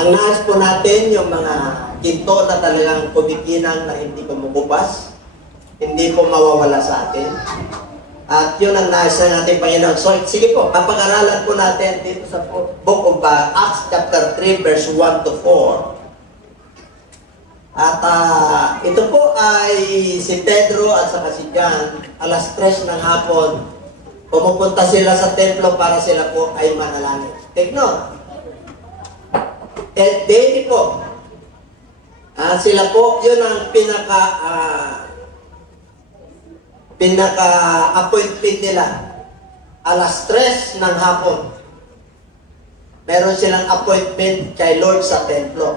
Ang nais po natin, yung mga ginto na talagang kumikinang na hindi kumukupas, hindi po mawawala sa atin. At yun ang nais na natin, Panginoon. So, sige po, papag-aralan po natin dito sa book of Acts chapter 3, verse 1 to 4. At ito po ay si Pedro at saka si John, alas 3 ng hapon, pumupunta sila sa templo para sila po ay manalangin. Take note. At daily po, sila po, yun ang pinaka-appointment nila. Alas 3 ng hapon, meron silang appointment kay Lord sa templo.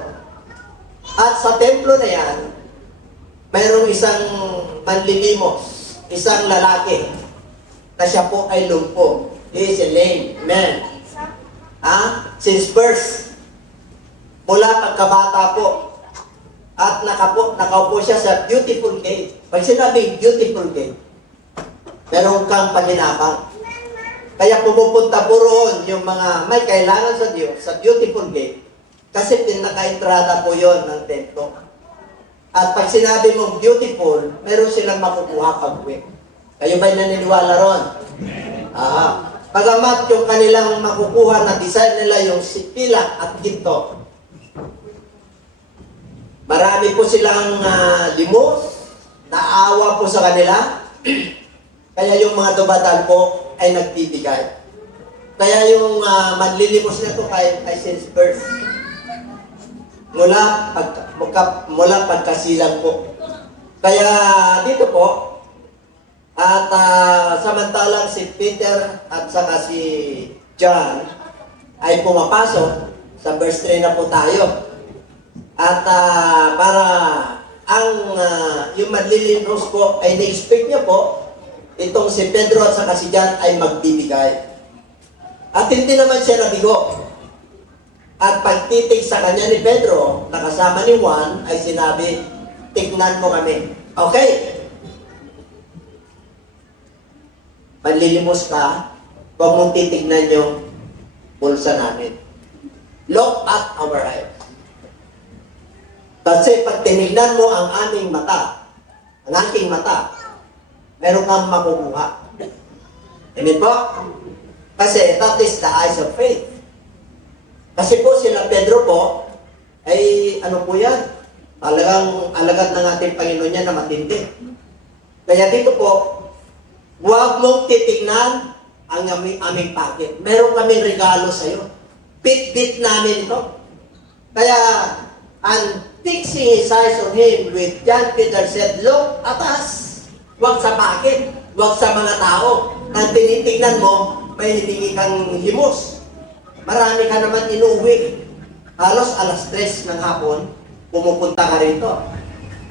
At sa templo na yan, mayroong isang manlilimos, isang lalaki, na siya po ay lumpo. He is a lame man. Since birth, mula pagkabata po, at nakaupo siya sa beautiful gate. Pag sinabing beautiful gate, meron kang paginapang. Kaya pumupunta po roon yung mga may kailangan sa Diyos, sa beautiful gate, kasi pinaka-entrada po yon ng templo. At pag sinabi mong beautiful, meron silang makukuha pag-uwi. Kayo ba'y naniniwala ron? Pagamat yung kanilang makukuha na design nila yung sipila at ginto, marami po silang limos, naawa po sa kanila, kaya yung mga tubadal po ay nagbibigay. Kaya yung manlilimos na ito ay since birth. Mula pagkasilang po. Kaya dito po, at samantalang si Peter at saka si John ay pumapasok, sa verse 3 na po tayo. At para yung manlilimos po ay na-expect niya po, itong si Pedro at saka si John ay magbibigay. At hindi naman siya nabigo. At pagtitig sa kanya ni Pedro, nakasama ni Juan, ay sinabi, tignan mo kami. Okay? Manlilimos ka, huwag mong titignan yung bulsa namin. Look at our eyes. Kasi pag tinignan mo ang aming mata, ang aking mata, meron kang makukuha. Amen po? Kasi that is the eyes of faith. Kasi po sila Pedro po, ay ano po yan? Talagang alagad ng ating Panginoon yan na matindi. Kaya dito po, huwag mong titignan ang aming packet. Meron kaming regalo sa iyo. Bit-bit namin ito. Kaya, and fixing his eyes on him, with John Peter said, look at us. Huwag sa packet, huwag sa mga tao. Ang tinitignan mo, may hiningi kang himos. Marami ka naman inuwi. Halos alas 3 ng hapon, pumupunta ka rito.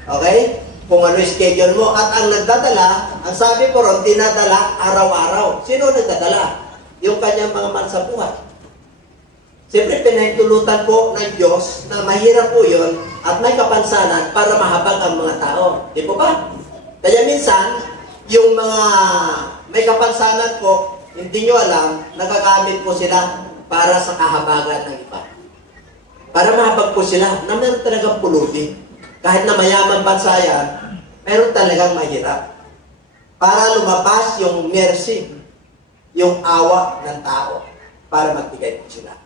Okay? Kung ano yung schedule mo. At ang nagdadala, ang sabi ko ron, dinadala araw-araw. Sino nagdadala? Yung kanyang mga mansabuhay. Siyempre, pinahintulutan po ng Diyos na mahirap po yun at may kapansanan para mahabag ang mga tao. Di po ba? Kaya minsan, yung mga may kapansanan po, hindi nyo alam, nagagamit po sila para sa kahabagan ng iba. Para mahabag po sila na meron talagang pulubi. Kahit na mayaman bansa yan, meron talagang mahirap. Para lumabas yung mercy, yung awa ng tao, para magbigay po sila.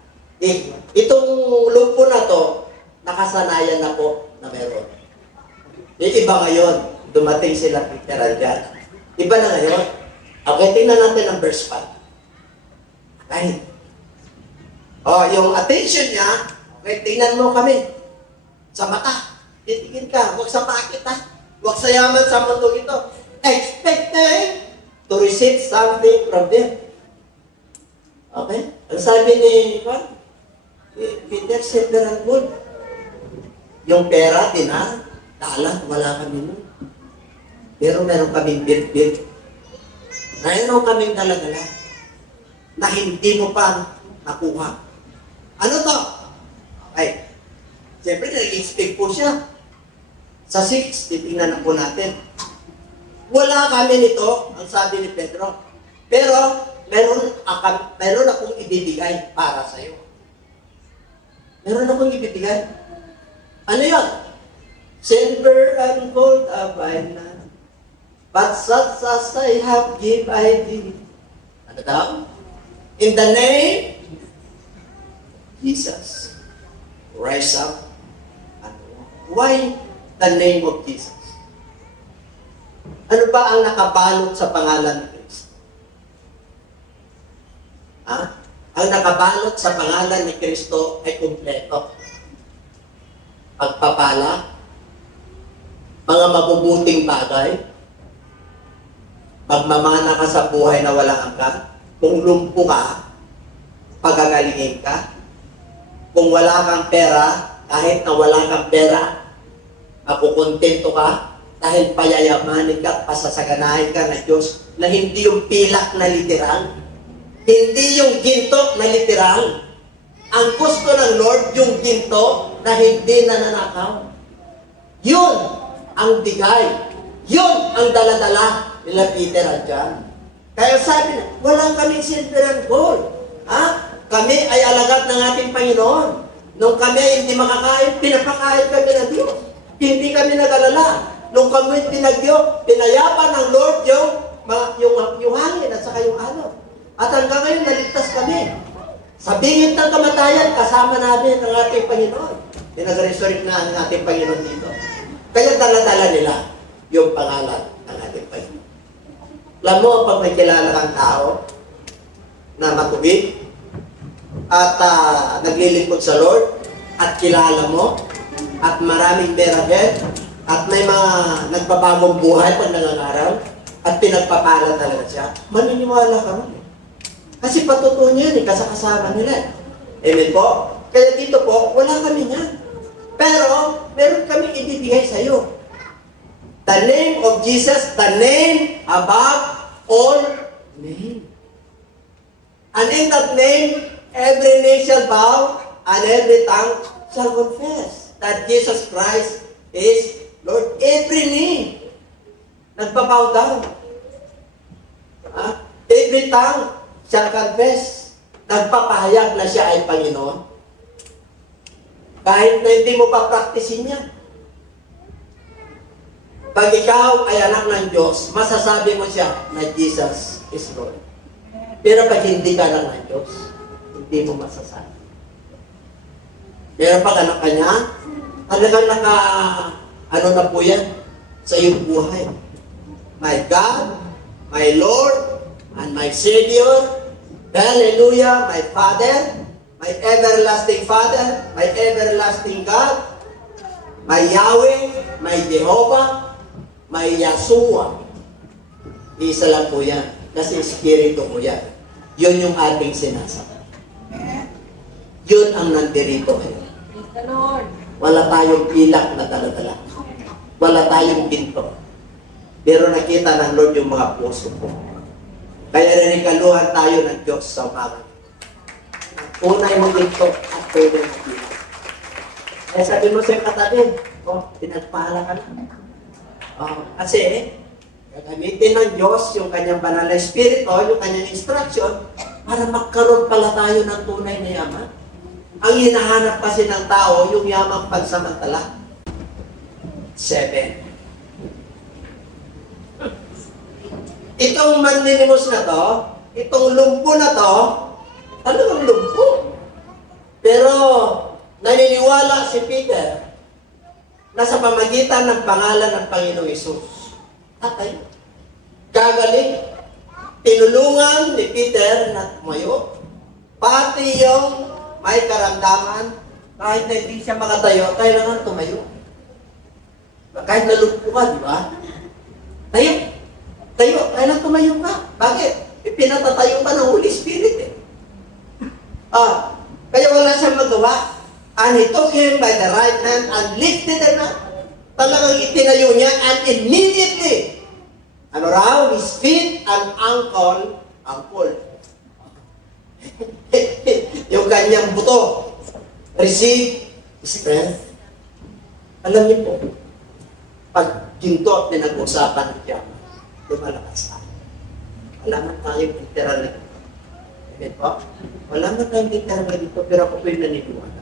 Itong lumpo na to, nakasanayan na po na meron. Iba ngayon, dumating sila Peter dyan. Iba na ngayon. Okay, tingnan natin ang verse 5. Okay. Yung attention niya, okay, tingnan mo kami. Sa mata. Titigin ka. Huwag sa pakit ha. Huwag sa yaman sa mundo ito. Expecting to receive something from them. Okay? Ang sabi ni Peter, silver and gold. Yung pera, dinar, talang, wala kami nun. Pero meron kaming bit-bit. Meron kaming dala-dala na hindi mo pa nakuha. Ano to? Okay. Siyempre, nag-expect po siya. Sa 6, titingnan na po natin. Wala kami nito, ang sabi ni Pedro. Pero, meron akong ibibigay para sa iyo. Meron akong ibibigay. Ano yun? Silver and gold have I none, but such as I have give I thee. Ano daw? In the name Jesus, rise up and walk. Why the name of Jesus? Ano ba ang nakabalot sa pangalan ni Kristo? Ang nakabalot sa pangalan ni Kristo ay kumpleto. Pagpapala, mga mabubuting bagay, pagmamana ka sa buhay na walang hanggan, kung lumpo ka, pagagalingin ka, kung wala kang pera, kahit na wala kang pera, makukontento ka, dahil payayamanin ka, pasasaganahin ka ng Diyos, na hindi yung pilak na literal, hindi yung ginto na literal. Ang gusto ng Lord, yung ginto na hindi nananakaw. Yun ang bigay. Yun ang daladala nila Peter at John. Kaya sabi na, wala kaming silver and gold. Kami ay alagad ng ating Panginoon. Nung kami ay hindi makakain, pinapakain kami ng Diyos. Hindi kami nag-alala. Nung kami pinagyo, pinayapan ng Lord yung hangin at saka yung alon. At hanggang ngayon, naligtas kami. Sa bingit ng kamatayan, kasama namin ang ating Panginoon. Pinag-resurrect na ang ating Panginoon dito. Kaya dala-dala nila yung pangalan ng ating Panginoon. Alam mo, pag may kilala kang tao na matubig at naglilingkod sa Lord at kilala mo at maraming miracle at may mga nagbabagong buhay pag nangangaral at pinagpapala talaga siya, maniniwala ka rin. Kasi patutuo niya kasakasama nila. Amen po? Kaya dito po, wala kami niyan. Pero, meron kami ibibigay sa iyo. The name of Jesus, the name above all name. And in that name, every knee shall bow and every tongue shall confess that Jesus Christ is Lord. Every knee nagbabow down. Every tongue shall confess, nagpapahayag na siya ay Panginoon. Kahit na hindi mo pa-practicein yan. Pag ikaw ay anak ng Diyos, masasabi mo siya na Jesus is Lord. Pero pag hindi ka anak ng Diyos, hindi mo masasabi. Pero pag anak ka niya, talagang ano na po yan sa iyong buhay. My God, my Lord, and my Savior, hallelujah, my Father, my everlasting Father, my everlasting God, my Yahweh, my Jehovah, my Yahshua. Isa lang po yan. Kasi Espiritu po yan. Yun yung ating sinasabi. Yun ang nandirito ngayon. Wala tayong pilak na dala-dala. Wala tayong ginto. Pero nakita ng Lord yung mga puso po. Kaya rinikaluhan tayo ng Diyos sa umaga. Unay mo ginto at pwede mo pilak. Kaya sabi mo sa katabi, pinagpala ka na. Kasi, gagamitin ng Diyos yung kanyang banal na Espiritu, yung kanyang instruction, para magkaroon pala tayo ng tunay na yaman. Ang hinahanap kasi ng tao, yung yamang pansamantala. 7. Itong manlinimos na to, itong lumpo na to, talagang lumpo. Pero, naniniwala si Peter na sa pamagitan ng pangalan ng Panginoong Hesus, tatay, gagaling, tinulungan ni Peter na tumayo, pati yung may karamdaman, kahit na hindi siya makatayo, kailangan tumayo. Kahit nalumpo ka, di ba? Tayo, kailangan tumayo ka. Bakit? Pinatatayo ka ng Holy Spirit. Kaya wala siyang magawa. And he took him by the right hand and lifted him up. Talagang itinayo niya and immediately, his feet and ankle, yung kanyang buto, receive strength. Alam niyo po, pag ginto at pinag-usapan niya, lumalakas tayo. Wala man tayong literal na dito. Amen po? Wala man tayong literal na dito, pero ako po'y naniniwala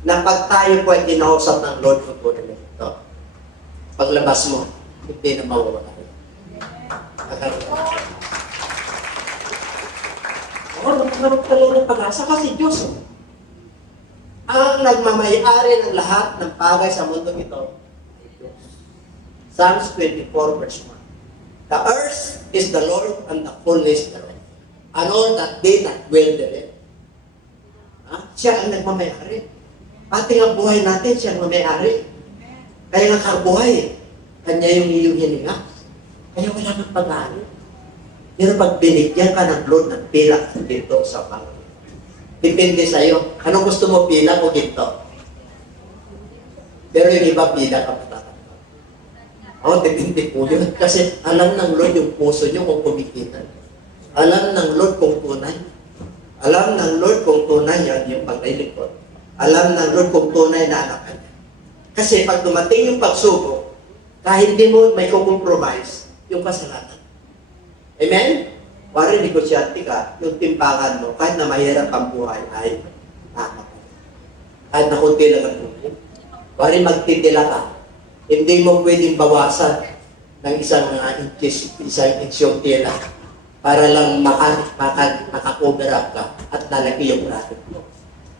na pag tayo po ay kinausap ng Lord, pupunin mo ito. Paglabas mo, hindi na mawawala. Oo, nagkaroon talaga ng pag-asa kasi Diyos. Ang nagmamayari ng lahat ng bagay sa mundo ito, Diyos. Psalms 24 verse 1. The earth is the Lord and the fullness thereof, and all that they that dwell therein. Siya ang nagmamayari. Pati nga buhay natin, siya ang mamayari. Kaya nga kabuhay, kanya yung iyong hininga. Kaya wala nang pag-aari. Pero pag binigyan ka ng Lord ng pilak dito sa bangko, depende sa'yo. Anong gusto mo, pilak o ginto? Pero yung iba, pilak ang matatanggap. Depende po yun. Kasi alam ng Lord yung puso nyo kung kumikitan. Alam ng Lord kung tunay. Alam ng Lord kung tunay yan yung paglilingkod. Alam ng Lord kung tunay na anak ka niya. Kasi pag dumating yung pagsubok, kahit hindi mo may kukompromise, yung kasalanan. Amen? Pare, negosyante ka, yung timbangan mo, kahit na mahirap ang buhay, ay tama ka. Kahit na kunti lang ang buhay. Pare, magtitila ka. Hindi mo pwedeng bawasan ng isang inch yung tila para lang makakover up ka at lalaki yung bracket mo.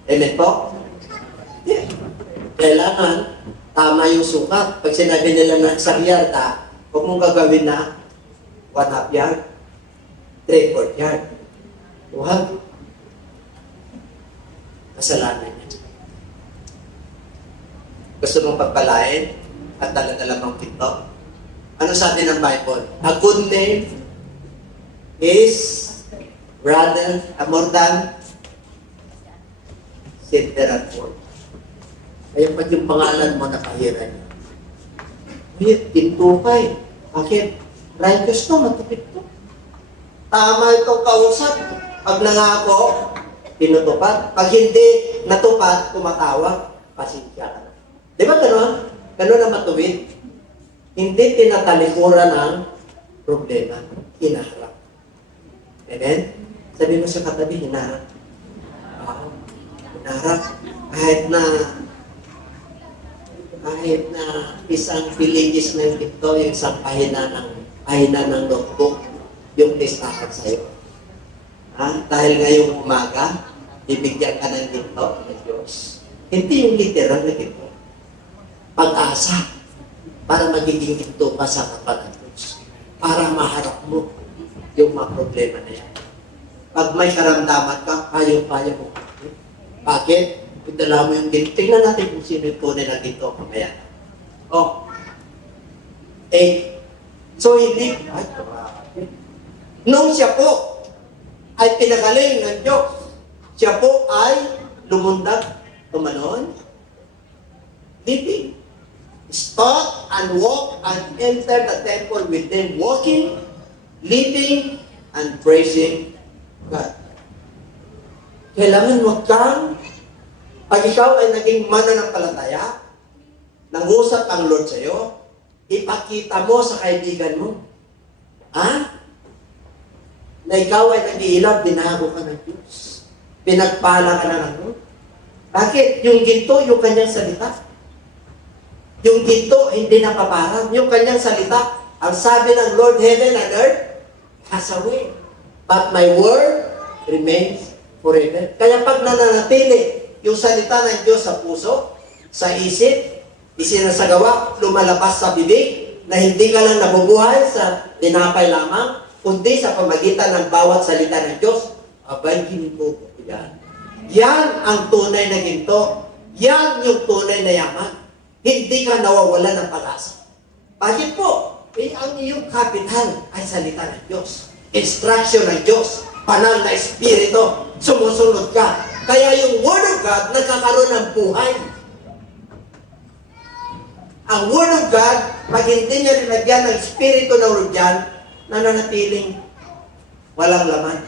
Amen po? Yeah. Kailangan tama yung sukat. Pag sinabi nila na isang yarda, huwag mong gagawin na 1/2 yard, 3/4 yard. Huwag. Kasalanan niya. Gusto mong pagpalain at dala-dala mong pinto? Ano sabi ng Bible? A good name is more than silver and gold. Kaya pag yung pangalan mo nakahiran niya. Wait, pinto ka eh. Bakit? Righteous to, matupit to. Tama itong kausap. Pag nangako, tinutupad. Pag hindi natupad, tumatawag, pasensya ka na. Di ba gano'n? Gano'n ang matuwid. Hindi tinatalikuran ang problema. Hinaharap. Amen? Sabi mo sa katabi, hinaharap. Hinaharap. Kahit na isang piligis ng ito, yung isang pahina ng notebook, yung listahan sa'yo. Dahil ngayong umaga, bibigyan ka ng ginto ng Diyos. Hindi yung literal na ginto. Pag-asa para magiging ginto ka sa kapal ng Diyos. Para maharap mo yung mga problema na yan. Pag may karamdaman ka, ayaw mo. Bakit? Dala mo yung ginto. Tingnan natin kung sino yung tunay na ginto mamaya. So hindi, nung siya po ay pinagaling ng Diyos, siya po ay lumundag, tumanon, living, stop and walk and enter the temple with them, walking, living, and praising God. Kailangan wag kang, pag ikaw ay naging mananampalataya, nangusap ang Lord sa'yo, ipakita mo sa kaibigan mo. Na ikaw ay nag-iilab, binago ka ng Diyos. Pinagpala ka na ng Lord. Bakit? Yung ginto, yung kanyang salita. Yung ginto, hindi napaparang. Yung kanyang salita, ang sabi ng Lord, heaven and earth pass away. But my word remains forever. Kaya pag nananatili yung salita ng Diyos sa puso, sa isip, isinasagawa, lumalabas sa bibig, na hindi ka lang nabubuhay sa tinapay lamang, kundi sa pamagitan ng bawat salita ng Diyos, abay, ginto ko yan. Yan ang tunay na ginto. Yan yung tunay na yaman. Hindi ka nawawala ng pag-asa. Bakit po? Ang iyong kapital ay salita ng Diyos. Instruction ng Diyos. Banal na espiritu. Sumusunod ka. Kaya yung Word of God nagkakaroon ng buhay. Ang Word of God, pag hindi niya nilagyan ng espiritu ng Lord yan, nananatiling walang laman.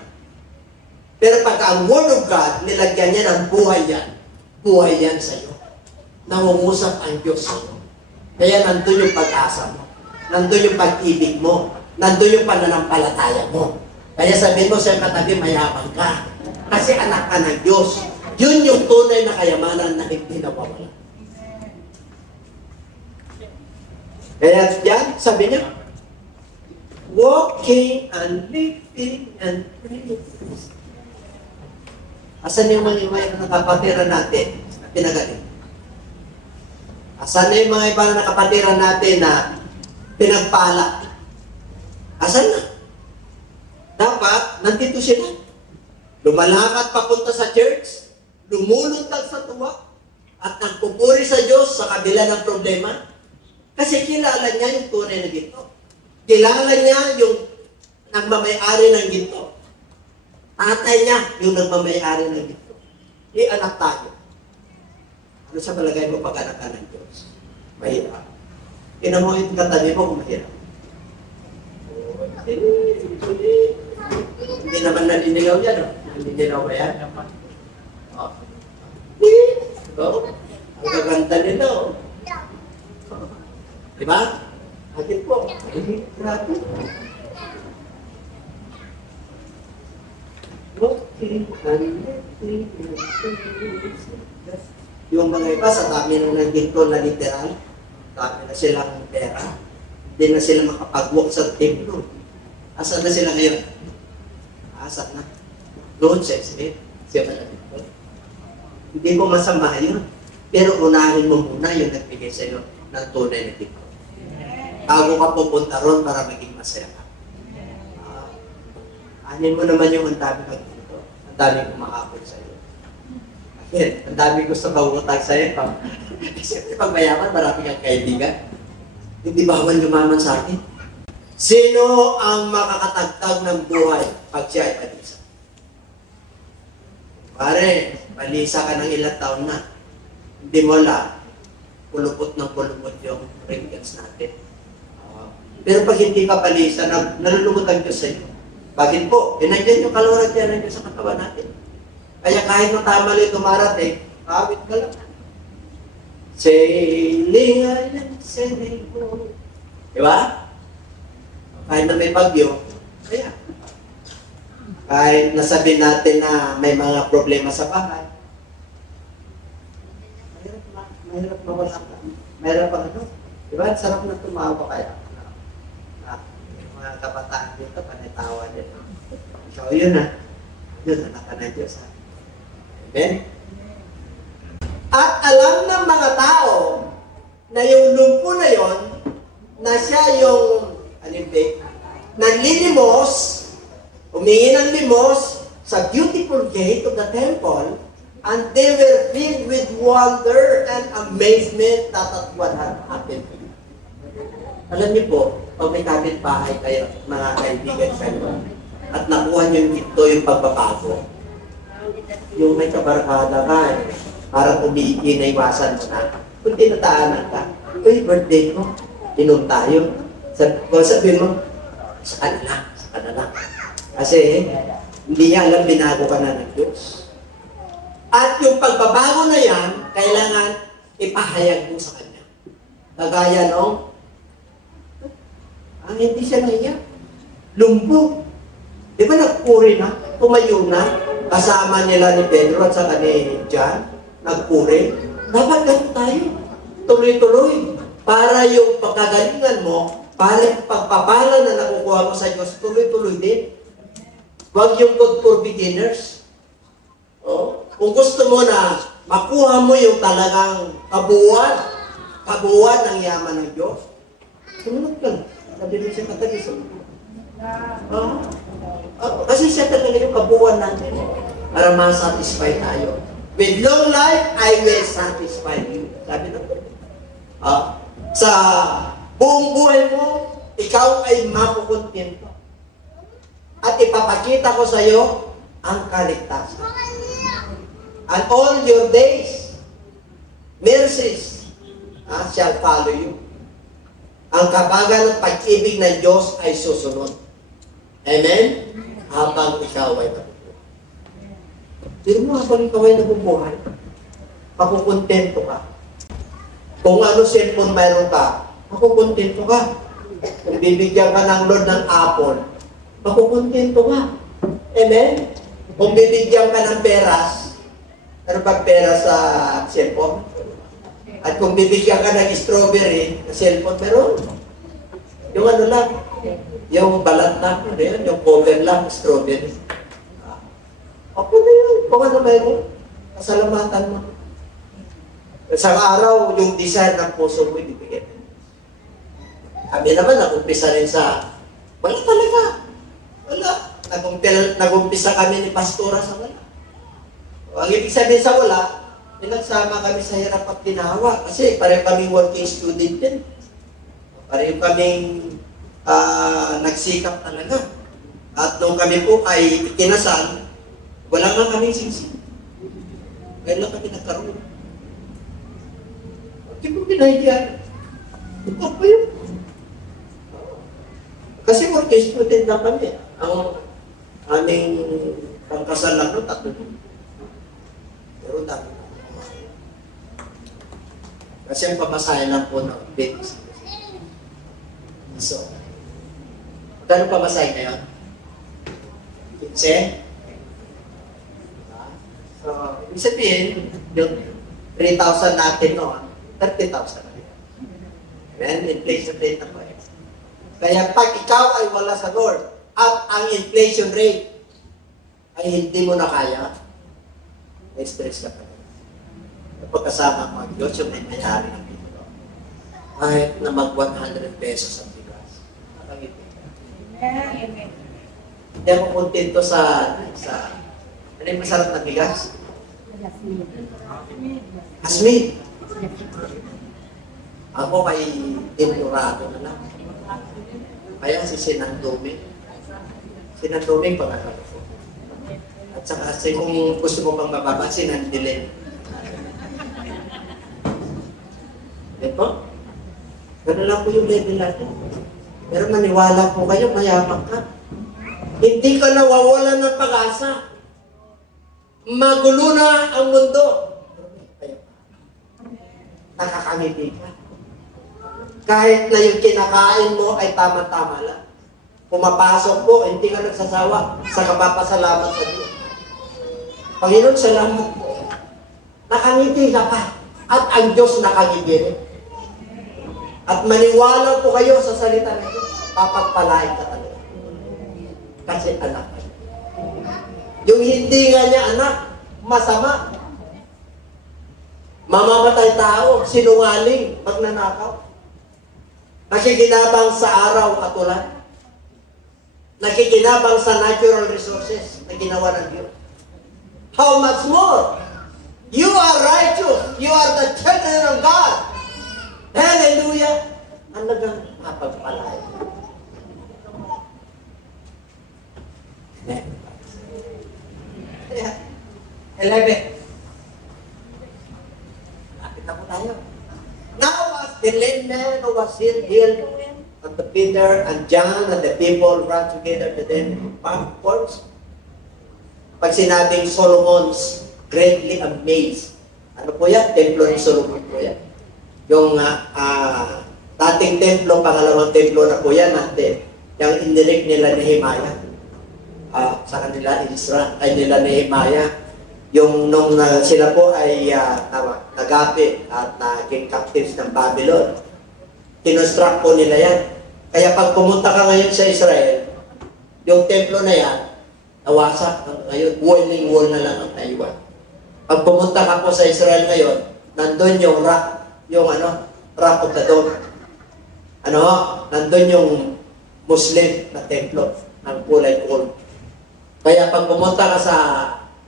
Pero pag ang Word of God, nilagyan niya ng buhay yan sa iyo. Nangungusap ang Diyos sa iyo. Kaya nandun yung pag-asa mo. Nandun yung pag-ibig mo. Nandun yung pananampalataya mo. Kaya sabihin mo sa katabi, mayabang ka. Kasi anak ka ng Diyos. Yun yung tunay na kayamanan na hindi nawawala. Kaya yan, sabi niya, walking and living and praying. Asan yung mga iba na nakapatira natin na pinagaling? Asan na yung mga iba na nakapatira natin na pinagpala? Asan na? Dapat, nandito sila. Lumalakad papunta sa church, lumuluntad sa tuwa, at nagpupuri sa Diyos sa kabila ng problema. Kasi kilala niya yung tunay na ginto. Kilala niya yung nagmamayari ng ginto. Tatay niya yung nagmamayari ng ginto. Anak tayo. Ano sa palagay mo pag anak ka ng Diyos? Mahirap. Kinamuhin katabi mo kung mahirap. Hindi naman naliligaw yan. No? Naliligaw ba yan? Ang gaganda nila. Diba? Akin po. Grabe. Yung mga iba, sa dami nang nagdito na literal, dami na silang pera, hindi na sila makapag-walk sa templo. Asan na sila ngayon? Asan na? Doon sa exit. Siya ba na dito? Hindi mo masama yun. Pero unahin mo muna yung nagbigay sa iyo ng tunay na dito. Bago ka pupunta ron para maging masaya ka. Anin mo naman yung ang dami ng dito. Ang dami kumakapon sa iyo. Kasi ang dami gusto mawutag sa iyo. Siyempre pag mayaman, marami kang kaibigan. Hindi bawal yumaman sa akin. Sino ang makakatagtag ng buhay pag siya ay palisa? Pare, palisa ka ng ilang taon na. Hindi mo lang, kulupot ng kulupot yung wrinkles natin. Pero pag hindi ka palisa, nalulungkot ang Diyos sa iyo. Bakit po? Pinagyan yung kaluran niya ng Diyos sa katawan natin. Kaya kahit matamali dumarating, kawit ka lang. Sailing island, sailing home. Diba? Kahit na may bagyo, kaya. Kahit nasabi natin na may mga problema sa bahay, mahirap mawala ka. Mahirap pa ano. Diba? Sarap na tumawa kaya. Yung mga kabataan dito, panitawa dito. So, yun na. Yun, anak ka ng Diyos. Amen? At alam ng mga tao na yung lumpo na yon, na siya yung nanlilimos, humingi ng limos sa beautiful gate of the temple, and they were filled with wonder and amazement that what had happened. Alam niyo po, pag may kapitbahay kayo, mga kaibigan kayo, at nakuha niyo yung pagbabago, yung may kabarkada ka, parang inaiwasan mo na. Kung tinataanan ka, uy, birthday ko, inom tayo. Sabihin mo, sa kanila. Kasi, hindi niya alam, binago ka na ng Diyos. At yung pagbabago na yan, kailangan ipahayag mo sa Kanya. Kagaya nung, ang hindi siya naiyak. Lumpo. Di ba nagpuri na? Tumayo na. Kasama nila ni Pedro at saka ni John. Nagpuri. Dapat ganun tayo. Tuloy-tuloy. Para yung pagkagalingan mo, para yung pagpapala na nakukuha mo sa Diyos, tuloy-tuloy din. Huwag yung good for beginners. Oh. Kung gusto mo na makuha mo yung talagang kabuuan ng yaman ng Diyos, sumunod ka. Sabi mo siya katabi, sumunod. Kasi siya talaga yung kabuuan natin para ma-satisfy tayo. With long life, I will satisfy you. Sabi na po. Sa buong buhay mo, ikaw ay makukontento. At ipapakita ko sa iyo ang kaligtasan. And all your days, mercies shall follow you. Ang kabagan at pag-ibig ng Diyos ay susunod. Amen? Habang ikaw ay nabubuhay. Hindi mo habang ikaw ay nabubuhay, makukontento ka. Kung ano cellphone mayroon ka, makukontento ka. Kung bibigyan ka ng Lord ng apple, makukontento ka. Amen? Kung bibigyan ka ng peras, Ano ba pera sa cellphone? At kung bibigyan ka ng strawberry na cellphone, meron. Yung ano lang, yung balat na, ano yun, yung cover lang, strawberry. Okay na yun. Kung ano meron, kasalamatan mo. Isang araw, yung desire ng puso mo, ibibigyan. Kami naman, nag-umpisa rin sa, wala talaga. Wala. Nag-umpisa kami ni Pastora sa wala. Ang ibig sabihin sa wala, pinagsama kami sa hirap at ginawa. Kasi pareho kaming working student din. Pareho kaming nagsikap talaga. At nung kami po ay kinasal, wala nga kaming singsing. Kaya lang kami nagkaroon. Hindi ko pinahiyan. Ito pa yun. Kasi working student na kami. Ang aming pangkasal lang no, tatlo. Pero dami. Kasi ang pamasahe lang po ng babies. So, magkano pamasahe ngayon? 15? So, ibig sabihin, yung 3,000 natin noon, 30,000 na yun. Amen? Inflation rate na po. Kaya pag ikaw ay wala sa Lord, at ang inflation rate ay hindi mo na kaya, stress ka pa. Kapag kasama mo ang Diyos, yung may-ari ng dito. Kahit na mag-100 pesos ang bigas. Nakangiti ka. Hindi ako kontento sa ano yung masarap na bigas? Asmid. Ako kay Timurado na lang. Kaya si Sinanduming. Sinanduming pangalan ko. At saka kasi kung gusto mo pang mababa, Sinandilin. Ito? Ganun lang po yung level natin. Pero maniwala po kayo, mayaman ka. Hindi ka nawawalan ng pag-asa. Magulo na ang mundo. Nakakangiti ka. Kahit na yung kinakain mo ay tama-tama lang. Pumapasok po, hindi ka nagsasawa sa kapapasalamat sa Diyos. Panginoon, salamat po. Nakangiti ka pa. At ang Diyos nakagigil. At maniwala po kayo sa salita na ito, papagpalain ka talaga. Kasi anak ka. Yung hindi nga niya anak, masama. Mamamatay tao, sinungaling, magnanakaw. Nakikinabang sa araw at ulan. Nakikinabang sa natural resources na ginawa ng Diyos. How much more? You are righteous. You are the children of God. Hallelujah! Halagang mapagpalay. 11. Nakita po tayo. Now as the lame man who was healed of the Peter and John and the people ran together to them backwards. Pag sinabing Solomon's greatly amazed. Ano po yan? Templo ni Solomon po yan. Yung dating templo, pangalawang templo na po yan natin. Yung inirik nila ni Nehemiah. Sa kanila, nila Nehemiah. Yung nung sila po ay nagapi at naging captives ng Babylon. Kinonstruct po nila yan. Kaya pag pumunta ka ngayon sa Israel, yung templo na yan, nawasak. Ngayon, wailing wall na lang ang naiwan. Pag pumunta ka po sa Israel ngayon, nandun yung Rock of the Dome. Nandun yung Muslim na templo ng kulay gold. Kaya pag pumunta ka sa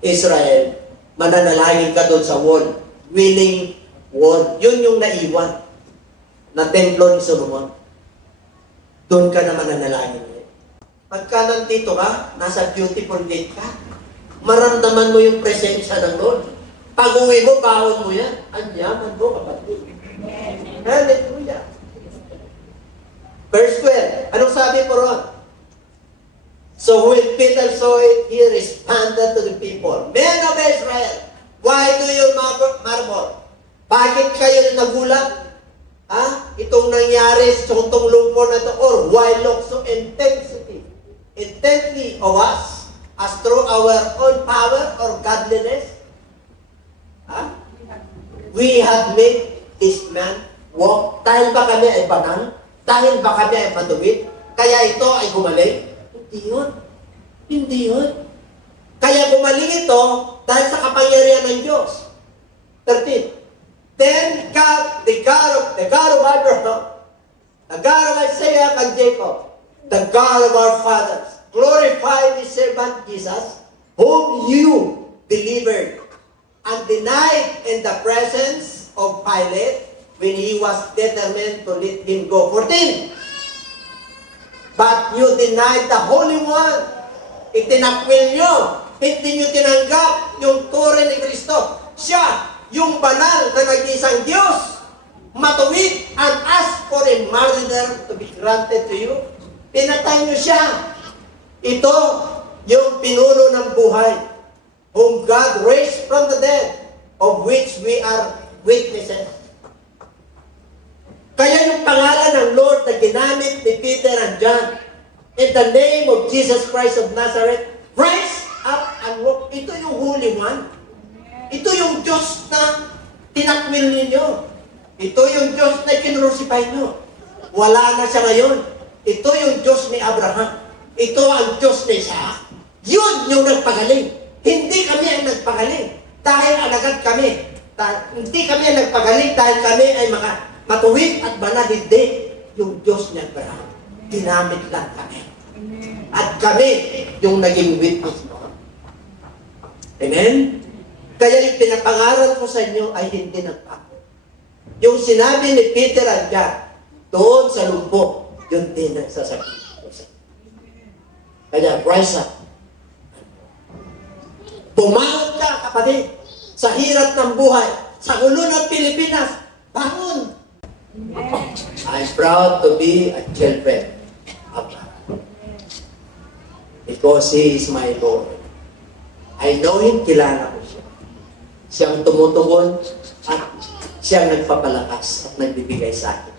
Israel, mananalangin ka doon sa wall. Willing wall. Yun yung naiwan na templo ni Solomon. Doon ka na mananalangin. Pagka nandito ka, nasa beautiful gate ka, maramdaman mo yung presensya ng Lord. Pag uwi mo, bahon mo yan. Anyaman mo, kapatid. Hallelujah. Verse 12. Anong sabi po ron? So when Peter saw it, he responded to the people, Men of Israel, why do you marvel? Bakit kayo nagulat? Itong nangyari sa itong lungkot na ito, or why look so intently of us, as through our own power or godliness? we have made this man walk? Dahil ba kami ay banal? Dahil ba kami ay matuwid? Kaya ito ay gumaling? Hindi yun. Hindi yun. Kaya gumaling ito dahil sa kapangyarihan ng Diyos. 13. Then God, the God of Abraham, the God of Isaiah and Jacob, the God of our fathers, glorified His servant Jesus, whom you delivered and denied in the presence of Pilate when he was determined to let him go. 14. But you denied the Holy One. Itinakwil nyo. Hindi nyo tinanggap yung turo ni Kristo. Siya, yung banal na nag-iisang Diyos, matuwid, and ask for a murder to be granted to you. Pinatay nyo siya. Ito, yung pinuno ng buhay, whom God raised from the dead, of which we are witnesses. Kaya yung pangalan ng Lord na ginamit ni Peter and John, in the name of Jesus Christ of Nazareth, rise up and walk. Ito yung Holy One. Ito yung Diyos na tinakwil ninyo. Ito yung Diyos na kinrucify nyo. Wala na siya ngayon. Ito yung Diyos ni Abraham. Ito ang Diyos ni Isaac. Yun yung nagpagaling. Hindi kami ang nagpagaling. Dahil alagad kami. Hindi kami ang nagpagaling dahil kami ay matuwid at banal. Hindi. Yung Diyos ni Abraham. Ginamit lang kami. At kami yung naging witness mo. Amen? Kaya yung pinapangaral ko sa inyo ay hindi nagbago. Yung sinabi ni Peter and John, doon sa lumpo, yun din ang sasabihin ko sa inyo. Kaya, rise up. Pumangat ka, kapatid, sa hirap ng buhay, sa gulo ng Pilipinas, bangon! I'm proud to be a children of God. Because He is my Lord. I know Him, kilala ko siya. Siyang tumutugon at siyang nagpapalakas at nagbibigay sa akin.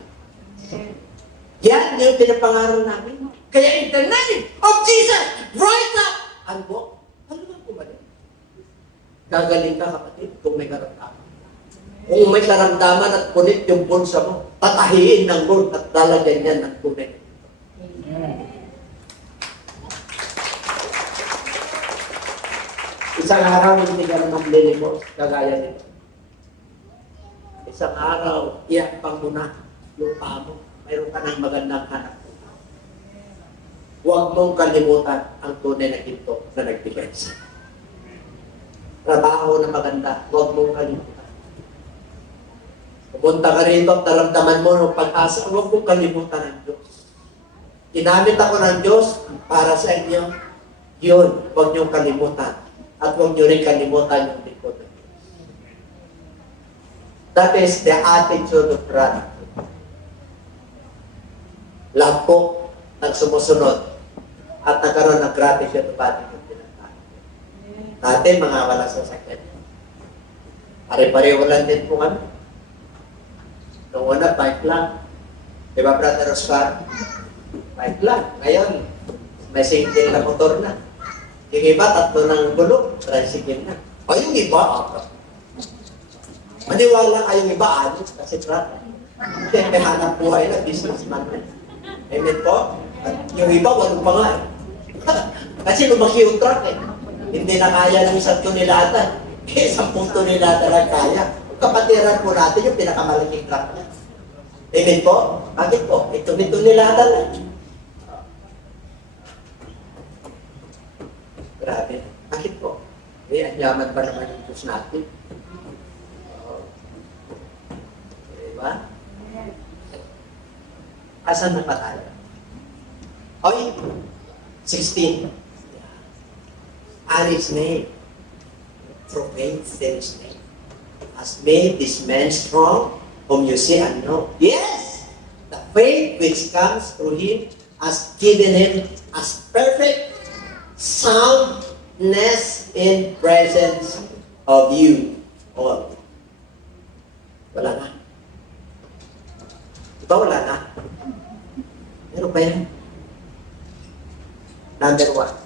Yan yung pinapangaral namin. Kaya in the name of Jesus, rise up and walk. Ano ba kumalik? Gagaling ka, kapatid, kung may karamdaman. Kung may karamdaman at punit yung bulsa mo, patahiin ng Lord at lalagyan niya ng tunay. Isang araw, hindi ka naman lilimos, kagaya nito. Isang araw, iakpang mo na yung paa mo. Mayroon ka ng magandang hanap. Huwag mong kalimutan ang tunay na ginto na nagbigay sa trabaho na maganda, huwag mong kalimutan. Pumunta ka rito at naramdaman mo ng pag-asa, huwag mong kalimutan ang Diyos. Ginamit ako ng Diyos para sa inyo. Yun, huwag niyong kalimutan. At huwag niyo rin kalimutan yung likod ng Diyos. That is the attitude of gratitude. Lahat po nagsumusunod at nagkaroon ng gratitude of attitude. Dati mga walang sasakyan. Pare-pareho lang din po kami. Noong una, bike lang. Diba, Brother Oscar? Bike lang. Ngayon, may single na motor na. Yung iba, tatlo ng gulong, tricycle na. O yung iba, maniwala kayong iba, alis, kasi truck. Kasi may hanap buhay na, businessman na. Amen po? At yung iba, walang pa nga eh. Kasi lumaki yung truck eh. Hindi na kaya ng 1 tonelada. Kaya 10 tonelada lang kaya. Kapatiran po natin yung pinakamalaking truck niya. Amen po? Bakit po? Ito ni tonelada lang. Grabe. Bakit po? Eh, ang yaman pa naman yung Diyos natin. Diba? Asan na pa tayo? Okay. 16. And His name, through faith in His name, has made this man strong, whom you see and know. Yes! The faith which comes through Him has given Him as perfect soundness in presence of you all. Wala na. Diba wala na? Meron pa yan? Number 1.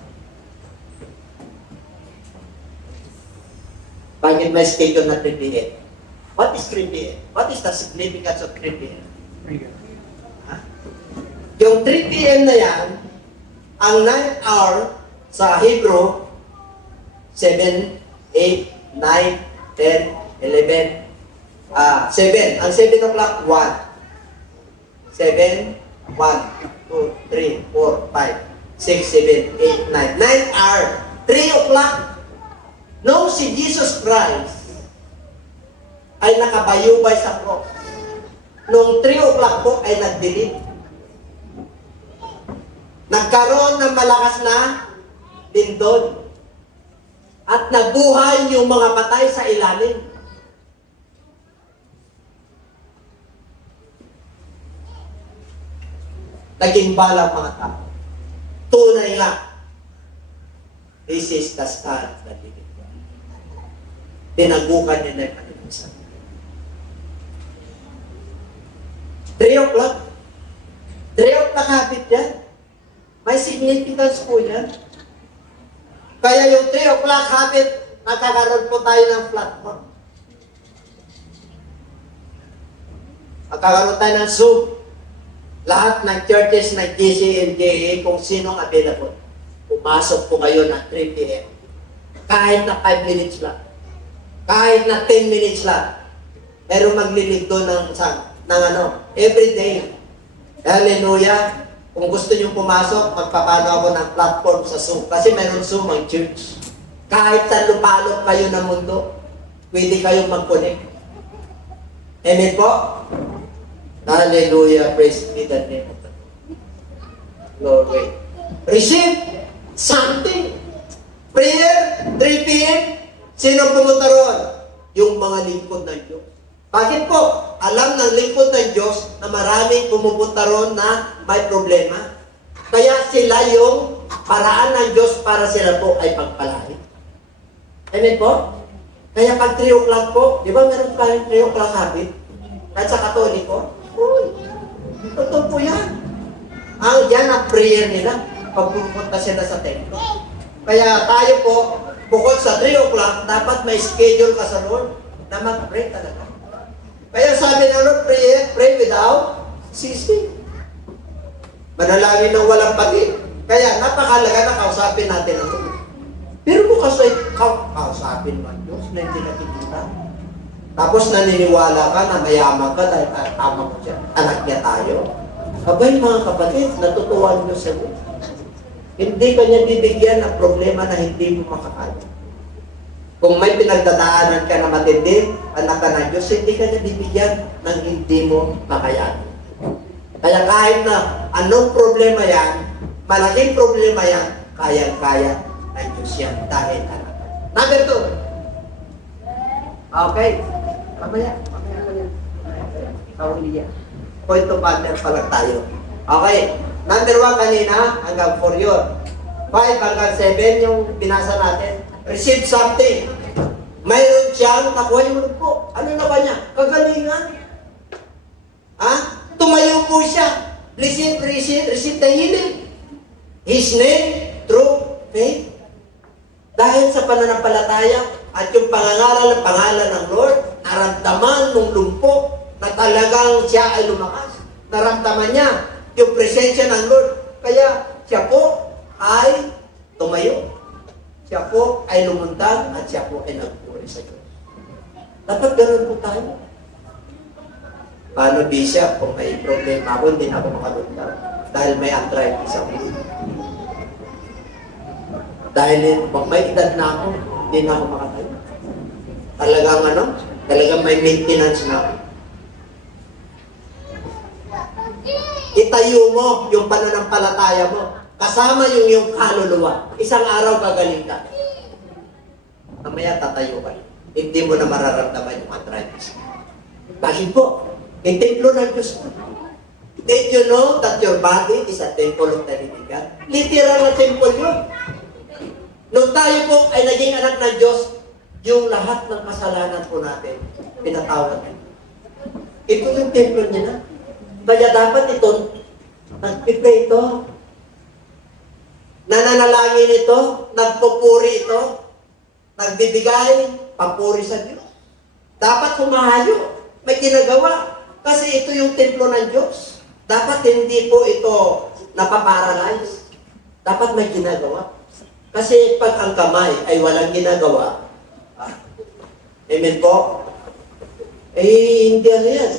Bakit may schedule na 28? What is 3 p.m.? What is the significance of 3 p.m.? Ha? Yung 3 p.m. na yan, ang 9 hour sa Hebrew, 7, 8, 9, 10, 11, 7. Ang 7 o'clock, 1. 7, 1, 2, 3, 4, 5, 6, 7, 8, 9. 9 hour. 3 o'clock. No, si Jesus Christ ay nakabayubay sa cross. Nung 3 o'clock po ay nagdilim. Nagkaroon ng malakas na lindol. At nabuhay yung mga patay sa ilalim. Naging balang mga tao. Tunay nga. This is the start of the living God. Tinagukan nila yung kanilang 3 o'clock. 3 o'clock habit yan. May significance po yan. Kaya yung 3 o'clock habit, nakakaroon po tayo ng platform. Nakakaroon tayo ng Zoom. Lahat ng churches ng GCNJA, kung sinong available, pumasok po kayo ng 3 p.m. Kahit na 5 minutes lang. Kahit na 10 minutes lang. Pero maglilig doon ng every day. Hallelujah. Kung gusto nyo pumasok, magpapano ako ng platform sa Zoom. Kasi meron Zoom ang church. Kahit sa lupalop kayo ng mundo, pwede kayong mag-connect. Amen po? Hallelujah. Praise be the name of the Lord. Glory. Receive something. Prayer, 3 p.m. Sino pumunta ron? Yung mga lingkod ng Diyos. Bakit po? Alam ng lingkod ng Diyos na maraming pumupunta ron na may problema. Kaya sila yung paraan ng Diyos para sila po ay pagpalain. Amen po? Kaya pag 3 o'clock po, di ba meron tayong 3 o'clock habit? Kahit sa Katoliko, totoo po yan. Yan ang prayer nila pag pupunta sila sa templo. Kaya tayo po, bukod sa 3 o'clock, dapat may schedule ka sa Lord na mag-pray talaga. Kaya sabi ng Lord, pray without ceasing. Manalangin ng walang pati. Kaya napakalaga na kausapin natin ang Lord. Pero bukas ay kausapin mo ang Diyos na hindi nakikita. Tapos naniniwala ka na mayaman ka dahil tama mo siya. Anak niya tayo. Abay mga kapatid, natutuwa niyo sa Diyos. Hindi ka niya bibigyan ng problema na hindi mo makakaya. Kung may pinagdadaanan ka na matindi, anak ka ng Diyos, hindi ka niya bibigyan ng hindi mo makayanin. Kaya kahit na anong problema yan, malaking problema yan, kayang-kaya ng Diyos yan dahil anak ka. Number 2. Okay. Mamaya ko yan. Kawili yan. Point of pattern pa lang tayo. Okay. Number 1 kanina, hanggang 4 yun. 5 hanggang 7 yung binasa natin. Receive something. Mayroon siyang nakuha yung po. Ano na ba niya? Kagalingan. Tumayo po siya. Receive the healing. His name, true faith. Dahil sa pananampalataya at yung pangangaral ng pangalan ng Lord, naramdaman nung lumpo na talagang siya ay lumakas. Naramdaman niya yung presensya ng Lord. Kaya siya po ay tumayo. Siya po ay lumundag at siya po ay nagpuri sa Diyos. Dapat ganoon po tayo. Paano, Bishop, kung may problema ako, hindi na ako makalundag dahil may arthritis ako. Dahil pag may edad na ako, hindi na ako makatayo. Talagang may maintenance na ako. Itayo mo yung pananampalataya mo. Kasama yung kaluluwa. Isang araw gagaling ka. Mamaya tatayo ka. Hindi mo na mararamdaman yung arthritis. Bakit po? Templo ng Diyos mo. Did you know that your body is a temple of the living God? Literal na temple yun. Nung tayo po ay naging anak ng Diyos, yung lahat ng kasalanan po natin, pinatawad niya. Ito yung templo niya na. Kaya dapat ito, nagpipray ito. Nananalangin ito, nagpupuri ito, nagbibigay, papuri sa Diyos. Dapat humahayo. May ginagawa. Kasi ito yung templo ng Diyos. Dapat hindi po ito napaparalyze. Dapat may ginagawa. Kasi pag ang kamay ay walang ginagawa, amen po? Hindi ano yan.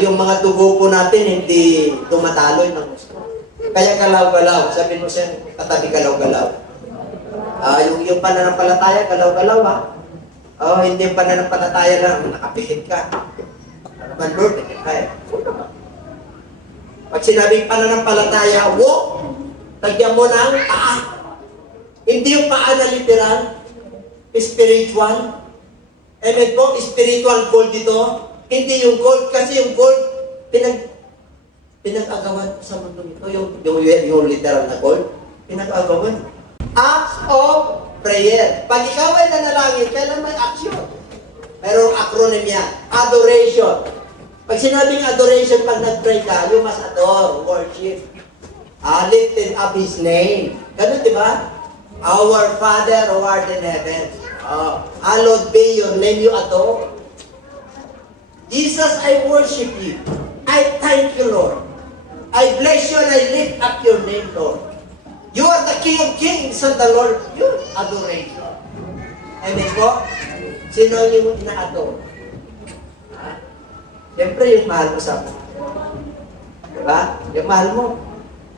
Yung mga dugo po natin hindi tumataloy ng gusto. Kaya galaw-galaw. Sabi mo siya, katabi galaw-galaw. Yung pananampalataya, galaw-galaw ha. Hindi yung pananampalataya lang, nakapihit ka. Naman Lord, hindi kaya. Pag sinabing pananampalataya, walk, tagyan mo ng paa. Hindi yung paa na literal, spiritual. Amen po, spiritual gold dito. Hindi yung gold, kasi yung gold, pinag-agawan sa mundo nito. Yung literal na gold, pinag-agawan. Acts of prayer. Pag ikaw ay nanalangin, kailan may action? Merong acronym yan. Adoration. Pag sinabing adoration, pag nag-pray ka, you must adore, worship. Lifting up His name. Ganun, di ba? Our Father who art in heaven. Hallowed be your name, you adore. Jesus, I worship you. I thank you, Lord. I bless you and I lift up your name, Lord. You are the King of Kings and the Lord. Your adoration. Amen po? Sino yung ina-adore? Siyempre yung mahal mo sa mga. Diba? Yung mahal mo.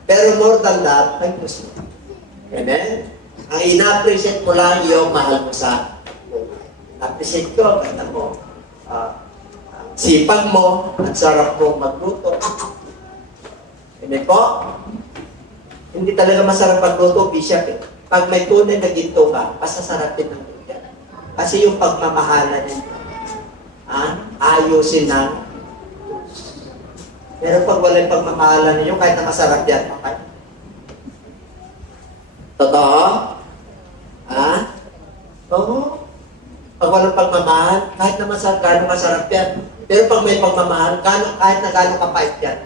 Pero more than that, ay gusto. Amen? Ang ina-appreciate mo lang yung mahal mo sa buhay. Appreciate ko, ganda mo. Sipag mo, at sarap mo magluto. Amen po? Hindi talaga masarap magluto, Bishop. Pag may tunay na ginto ka, pasasarapin ng lugar. Kasi yung pagmamahalan nito, ayusin ng pero pag wala yung pagmamahalan ninyo, kahit na masarap yan, okay? Totoo? Oo. Pag walang pagmamahal, kahit na masarap yan. Pero pag may pagmamahal, kahit na gano'ng kapait yan.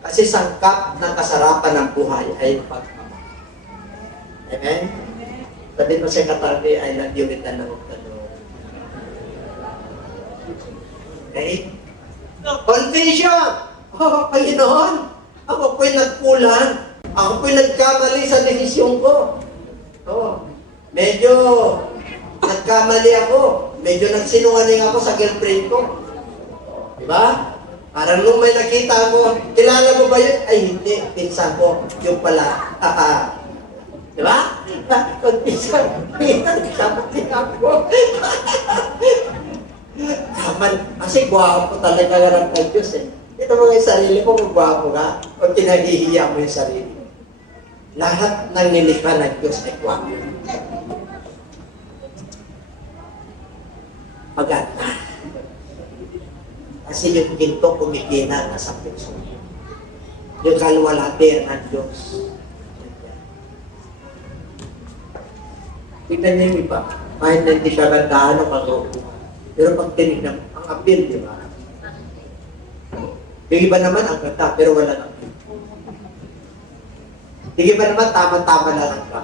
Kasi sangkap ng kasarapan ng buhay ay pagmamahal. Amen? Sabi ko siya katabi, I love you with the love of the Lord. Okay? Confession! Panginoon, ako po'y nagkulang. Ako po'y nagkamali sa desisyon ko. Medyo nagkamali ako. Medyo nagsinungaling ako sa girlfriend ko. Diba? Parang nung may nakita ko, kilala mo ba yun? Ay, hindi. Pinsan ko. Yung pala. Diba? Confession. Pinsan ako. Kasi gwapo talaga ng Diyos eh. Ito mga yung sarili ko, kung gwapo ka, o kinahihiya mo yung sarili. Lahat ng nilikha ng Diyos ay gwapo. Maganda. Kasi yung ginto kumikina na sa puso. Yung kalwalhati ng Diyos. Tignan niyo yung iba. Kahit na hindi siya gandahan o mag-uuha. Pero pag tinignan, ang appeal, di ba? Yung iba naman, ang ganda, pero wala nang appeal. Yung iba naman, tama-tama na lang ka.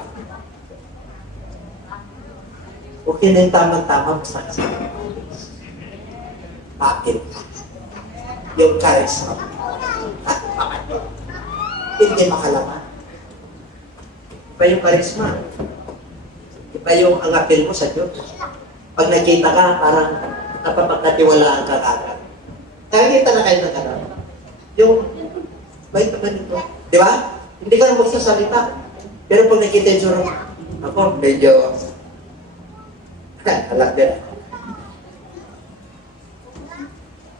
Okay na yung tama-tama, basta sa bakit? Yung charisma. At bakit? Hindi makalaman. Iba yung charisma. Iba yung ang appeal mo sa Diyos. Pag nakita ka, parang napapagkatiwalaan ka agad. Nakikita na kayo ng kanan. Yung, bait ka ganito. Di ba? Hindi ka na magsasalita. Pero pag nakita yung surong, ako, medyo, alam din.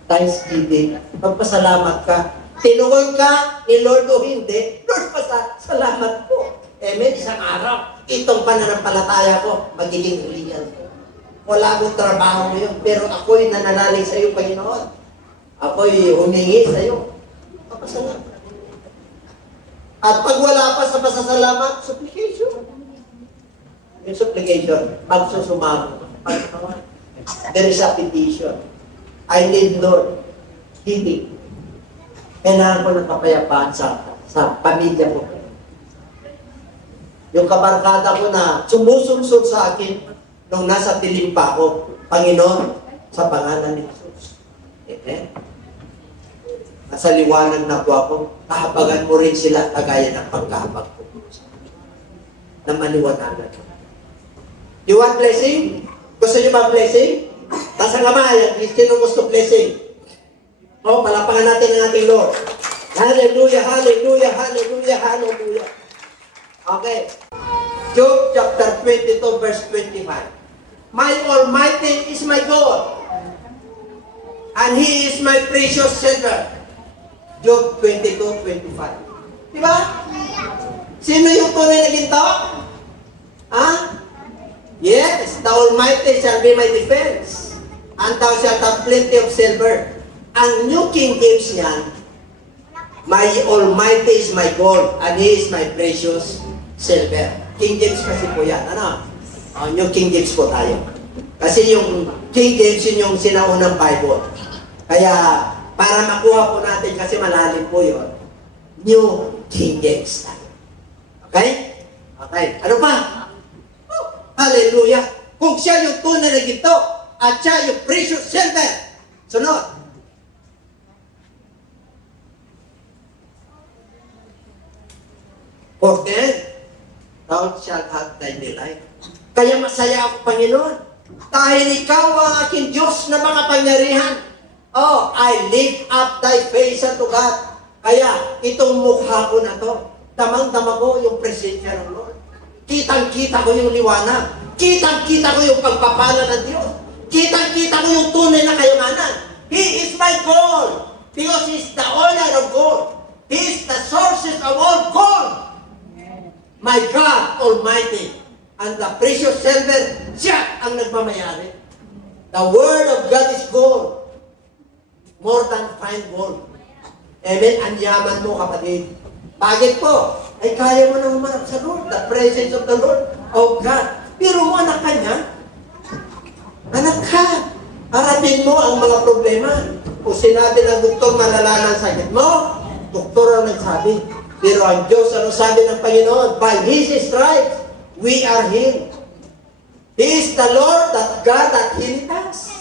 Thanksgiving. Pagpasalamat ka. Tinugon ka ni Lord o hindi, Lord, salamat po. Amen. Isang araw, itong pananampalataya ko, magiging real ko. Wala akong trabaho ngayon, pero ako'y nananalig sa iyo, Panginoon. Ako'y humingi sa iyo. Papasalamat. At pag wala pa sa pasasalamat, supplication. Yung supplication, pagsusumamo. There is a petition. I need Lord. Healing. Kailangan ko ng kapayapaan sa pamilya ko. Yung kabarkada ko na sumusumsod sa akin, nung nasa piling pa ako, Panginoon, sa pangalan ni Jesus. Amen. Nasa liwanag na po ako, kahabagan mo rin sila kagaya ng pagkahabag ko. Na maliwanagan. You want blessing? Gusto niyo ba blessing? Nasa kamay, sino gusto blessing? O, palapangan natin ang ating Lord. Hallelujah, hallelujah, hallelujah, hallelujah. Okay. Job chapter 22, verse 25. My Almighty is my God, and He is my precious silver. Job 22, 25. Diba? Sino yung tunay na ginto? Ha? Yes, the Almighty shall be my defense, and thou shalt have plenty of silver. Ang New King James yan, my Almighty is my gold, and He is my precious silver. King James kasi po yan. Ano? New King James po tayo. Kasi yung King James yun yung sinaunang Bible. Kaya, para makuha po natin, kasi malalim po yun, New King James tayo. Okay? Okay. Ano pa? Hallelujah! Kung siya yung tunay na ginto, at siya yung precious silver. Sunod. For then, thou shalt have thy delight. Kaya masaya ako, Panginoon. Dahil ikaw ang aking Diyos na makapangyarihan. Oh, I lift up thy face unto God. Kaya, itong mukha ko na to, damang-dama ko yung presensya ng Lord. Kitang-kita ko yung liwanag. Kitang-kita ko yung pagpapala ng Diyos. Kitang-kita ko yung tunay na kayamanan. He is my gold. Because He is the owner of gold. He is the sources of all gold. My God Almighty. And the precious silver, siya ang nagmamayari. The word of God is gold. More than fine gold. Amen? Ang yaman mo, kapatid. Bakit po? Ay kaya mo na humarap sa Lord. The presence of the Lord, of God. Pero mo anak ka niya. Anak ka. Harapin mo ang mga problema. Kung sinabi ng doktor, malala ng sakit mo, doktor ang nagsabi. Pero ang Diyos, ano sabi ng Panginoon? By His stripes, we are healed. He is the Lord, that God that healed us.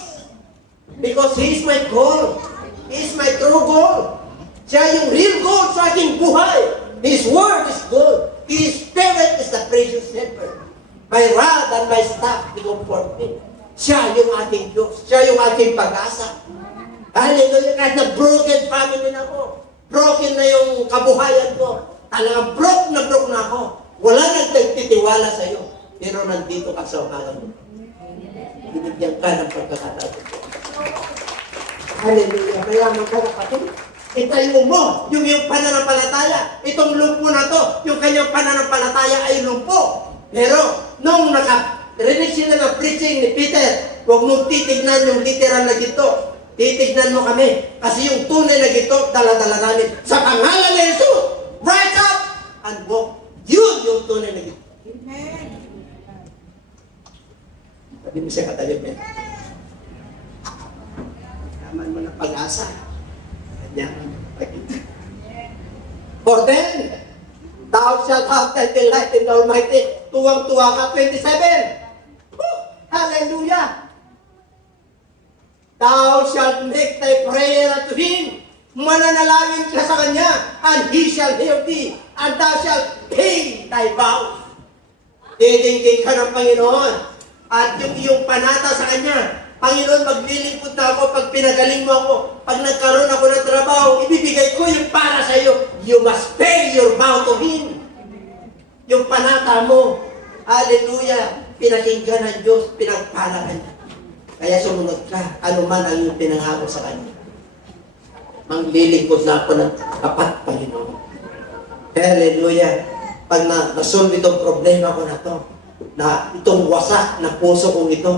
Because He is my gold. He is my true gold. Siya yung real gold sa aking buhay. His word is gold. His spirit is the precious silver. My rod and my staff, they comfort me. Siya yung aking Diyos. Siya yung aking pag-asa. Hallelujah. Kahit na broken family na ako. Broken na yung kabuhayan ko. Talagang broke na ako. Wala nang nagtitiwala sa iyo. Pero nandito ka sa umagang mo. Binigyan ka ng pagkakataon. Hallelujah. Kaya mga kapatid, itayo mo yung pananampalataya. Itong lumpo na to, yung kanyang pananampalataya ay lumpo. Pero, nung nakarinig sila ng preaching ni Peter, huwag mong titignan yung literal na ginto. Titignan mo kami. Kasi yung tunay na ginto, dala-dala namin. Sa pangalan ni Jesus, rise up and walk. Yun yung tunay na ginto. Amen. Sabi mo siya katalib niya. Yaman mo ng pag-asa. Yaman mo ng pag-asa. For then, thou shalt have thy delight in the Almighty. Tuwang-tuwa ka, 27. Hallelujah! Thou shalt make thy prayer unto Him. Mananalangin ka sa Kanya, and He shall hear thee, and thou shalt pay thy vows. Didinggin ka ng Panginoon, at yung iyong panata sa Kanya, Panginoon, maglilingkod na ako pag pinagaling mo ako. Pag nagkaroon ako ng trabaho, ibibigay ko yung para sa iyo. You must pay your vow to Him. Yung panata mo, hallelujah, pinakinggan ng Diyos, pinagpala ka niya. Kaya sumunod ka, ano man ang iyong pinangako sa Kanya. Manglilingkod na ako ng kapat, Panginoon. Hallelujah. Pag nasolve itong problema ko na to, na itong wasak na puso kong ito,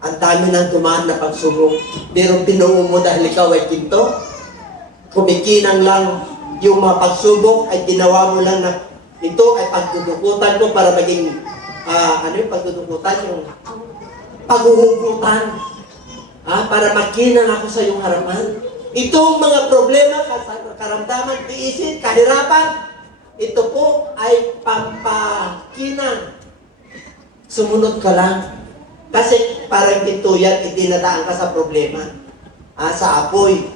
ang dami ng dumaan na pagsubok, pero binuo mo dahil ikaw ay ginto, kumikinang lang yung mga pagsubok ay ginawa mo lang na ito ay pagdudukutan ko para maging, ano yung pagdudukutan? Yung paghuhugutan. Para makinang ako sa iyong harapan. Itong mga problema, karamdaman, tiisin, kahirapan, ito po ay pampakinang. Sumunod ka lang. Kasi parang pinto yan, idinadaan ka sa problema. Sa apoy.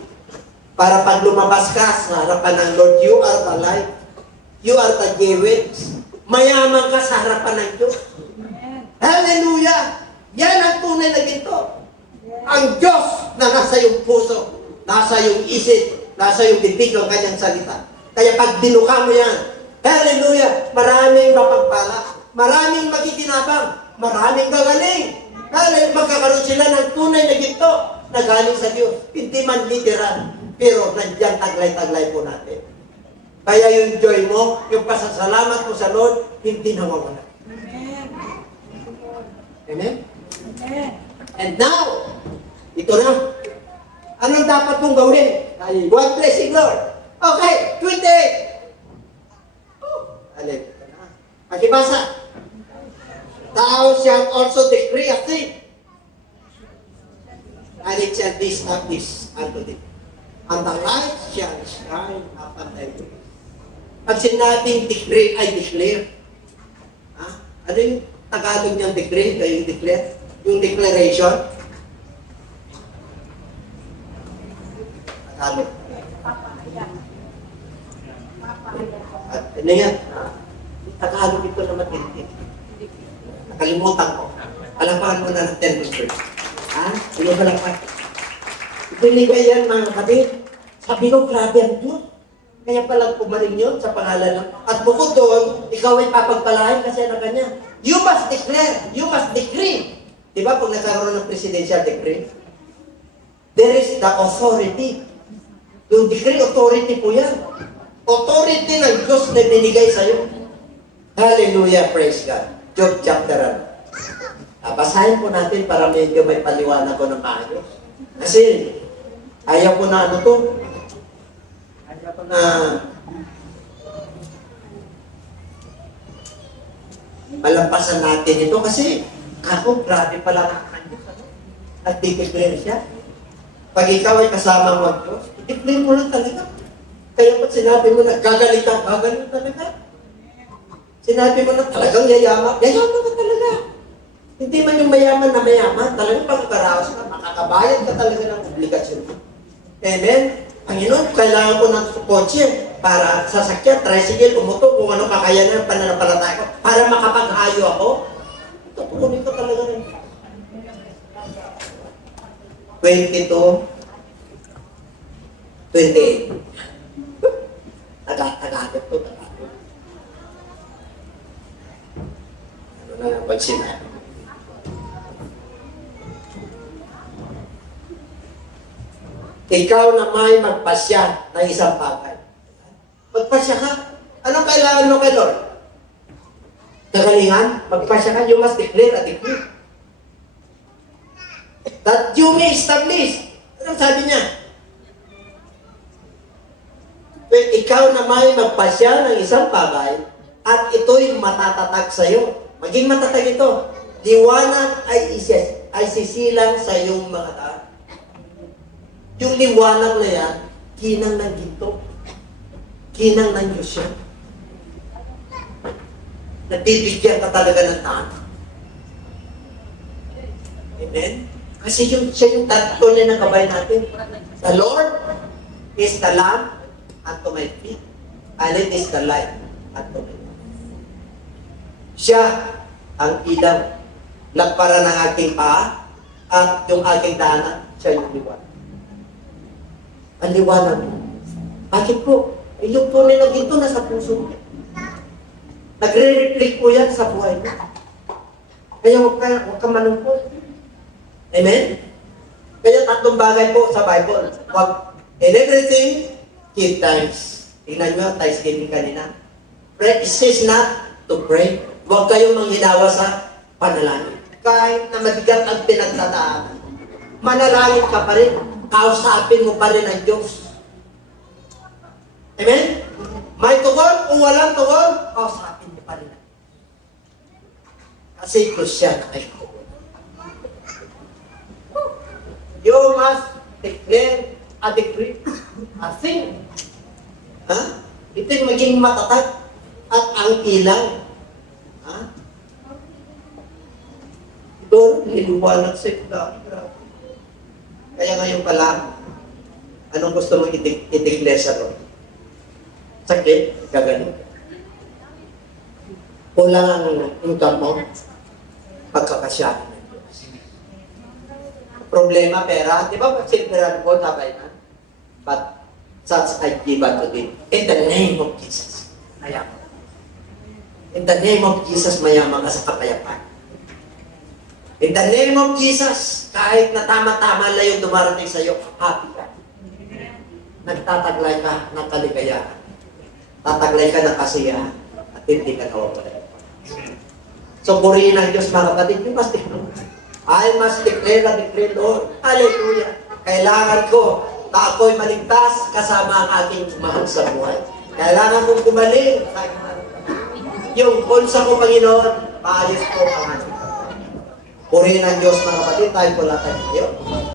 Para pag lumabas ka sa harapan ng Lord, you are the light. You are the jewels. Mayaman ka sa harapan ng Diyos. Hallelujah! Yan ang tunay na ginto. Ang Diyos na nasa iyong puso, nasa iyong isip, nasa iyong bibig ang kanyang salita. Kaya pag binuka mo yan, hallelujah, maraming mapagpala, maraming makikinabang, maraming gagaling. Hallelujah, magkakaroon sila ng tunay na ginto na galing sa Diyos. Hindi man literal, pero nandiyan taglay-taglay po natin. Kaya yung joy mo, yung pasasalamat mo sa Lord, hindi nawawala. Amen? Amen? And now, ito na. Anong dapat mong gawin? One blessing, Lord. Okay, 28. Hallelujah. Pakibasa. Thou shalt also decree a thing, and it shall be established unto thee. And the light shall shine upon thy way. Pag sinabing decree, ay declare. Ano yung Tagalog niyang decree? Yung declare? Yung declaration? Tagalog. At ano yan? Tagalog ito na matindi. Nakalimutan ko. Palapakan mo na ng 10 verse. Ano palapakan? Binigay yan mga kapatid. Sabi ko, grabe ang Diyos. Kaya palang pumaring yun sa pangalan ng... At bukod doon, ikaw ay papagpalain kasi na kanya. You must declare. You must decree. Diba pag nagkaroon ng presidential decree? There is the authority. Yung decree, authority po yan. Authority ng Diyos na binigay sa'yo. Hallelujah, praise God. Job chapter 1. Basahin po natin para medyo may paliwanag ko ng maayos. Kasi, ayaw ko na ano to. Ayaw ko na malampasan natin ito kasi ako, grabe pala ang Diyos. Nag-declare siya. Pag ikaw ay kasama mo ang Diyos, i-declare mo lang talaga. Kaya pag sinabi mo na gagaling ka, gagaling talaga. Sinabi mo na talagang yayaman, yayaman ka talaga. Hindi man yung mayaman na mayaman, talagang pagkakaraos ka, makakabayad ka talaga ng obligasyon mo. Amen? Panginoon, kailangan ko ng kotse para sasakyan, tricycle, umuto, kung ano kakayanan ng pananampalataya ko, para makapag-ayo ako. Tutukunin ko talaga rin. 22, 28. Tagatag to, tagatag. Ano na ang pagsinabi? Ikaw na may magpasya ng isang bagay. Magpasya ka. Anong kailangan mo kay Lord? Kagalingan? Magpasya ka, you must declare a decree. That you may establish. Anong sabi niya? Well, ikaw na may magpasya ng isang bagay at ito'y matatatag sa iyo. Maging matatag ito. Liwanag ay sisilang sa iyong mga tao. Yung liwanag na yan, kinang ng ginto. Kinang ng Diyos yan. Nabibigyan ka talaga ng tao. Amen? Kasi siya yung tunay na kabay natin. The Lord is the lamp unto my feet, and it is the light unto my path. Siya ang ilaw, lagpara ng aking paa, at yung aking daanan, siya yung liwanag. Ang liwanag mo. Bakit po? Yung tunay na ginto nasa puso mo. Nagre-reflect po yan sa buhay mo. Kaya huwag ka malungkot. Amen? Kaya tatlong bagay po sa Bible. Huwag, in everything, give thanks. Tingnan nyo, thanksgiving kanina. Pray, it says not to pray. Huwag kayong manghinawa sa panalangin. Kahit na mabigat ang pinagtataanan, manalangin ka pa rin. Kausapin mo pa rin ang Diyos. Amen? May tugon o walang tugon, kausapin mo pa rin. Kasi Diyos siya na kayo. You must declare a decree, a thing. Ito'y maging matatag at ang ilaw. Doon, niliwanag sa ila. Kaya ngayon pa lang, anong gusto mong i-declare sa Lord? Sakit, gagaling. Kulang ang income mo, pagkakasyahan ng Diyos. Problema, pera. Di ba, silveran ko, sabay na? But such I give unto thee. In the name of Jesus. Mayaman. In the name of Jesus, mayaman ka sa kapayapaan. In the name of Jesus, kahit na tama-tama lang yung dumarating sa iyo, happy ka. Nagtataglay ka ng kaligayahan. Tataglay ka ng kasiyahan at hindi ka nawawala. So, purihin ang Diyos, mga kapatid. You must declare. I must declare and declare, Lord. Hallelujah. Kailangan ko na ako'y maligtas kasama ang aking mahal sa buhay. Kailangan kong gumaling. Yung punsa ko, Panginoon, maayos ko ang aking kapatid. Purihin ang Diyos, mga kapatid. Tayo po lahat tayo.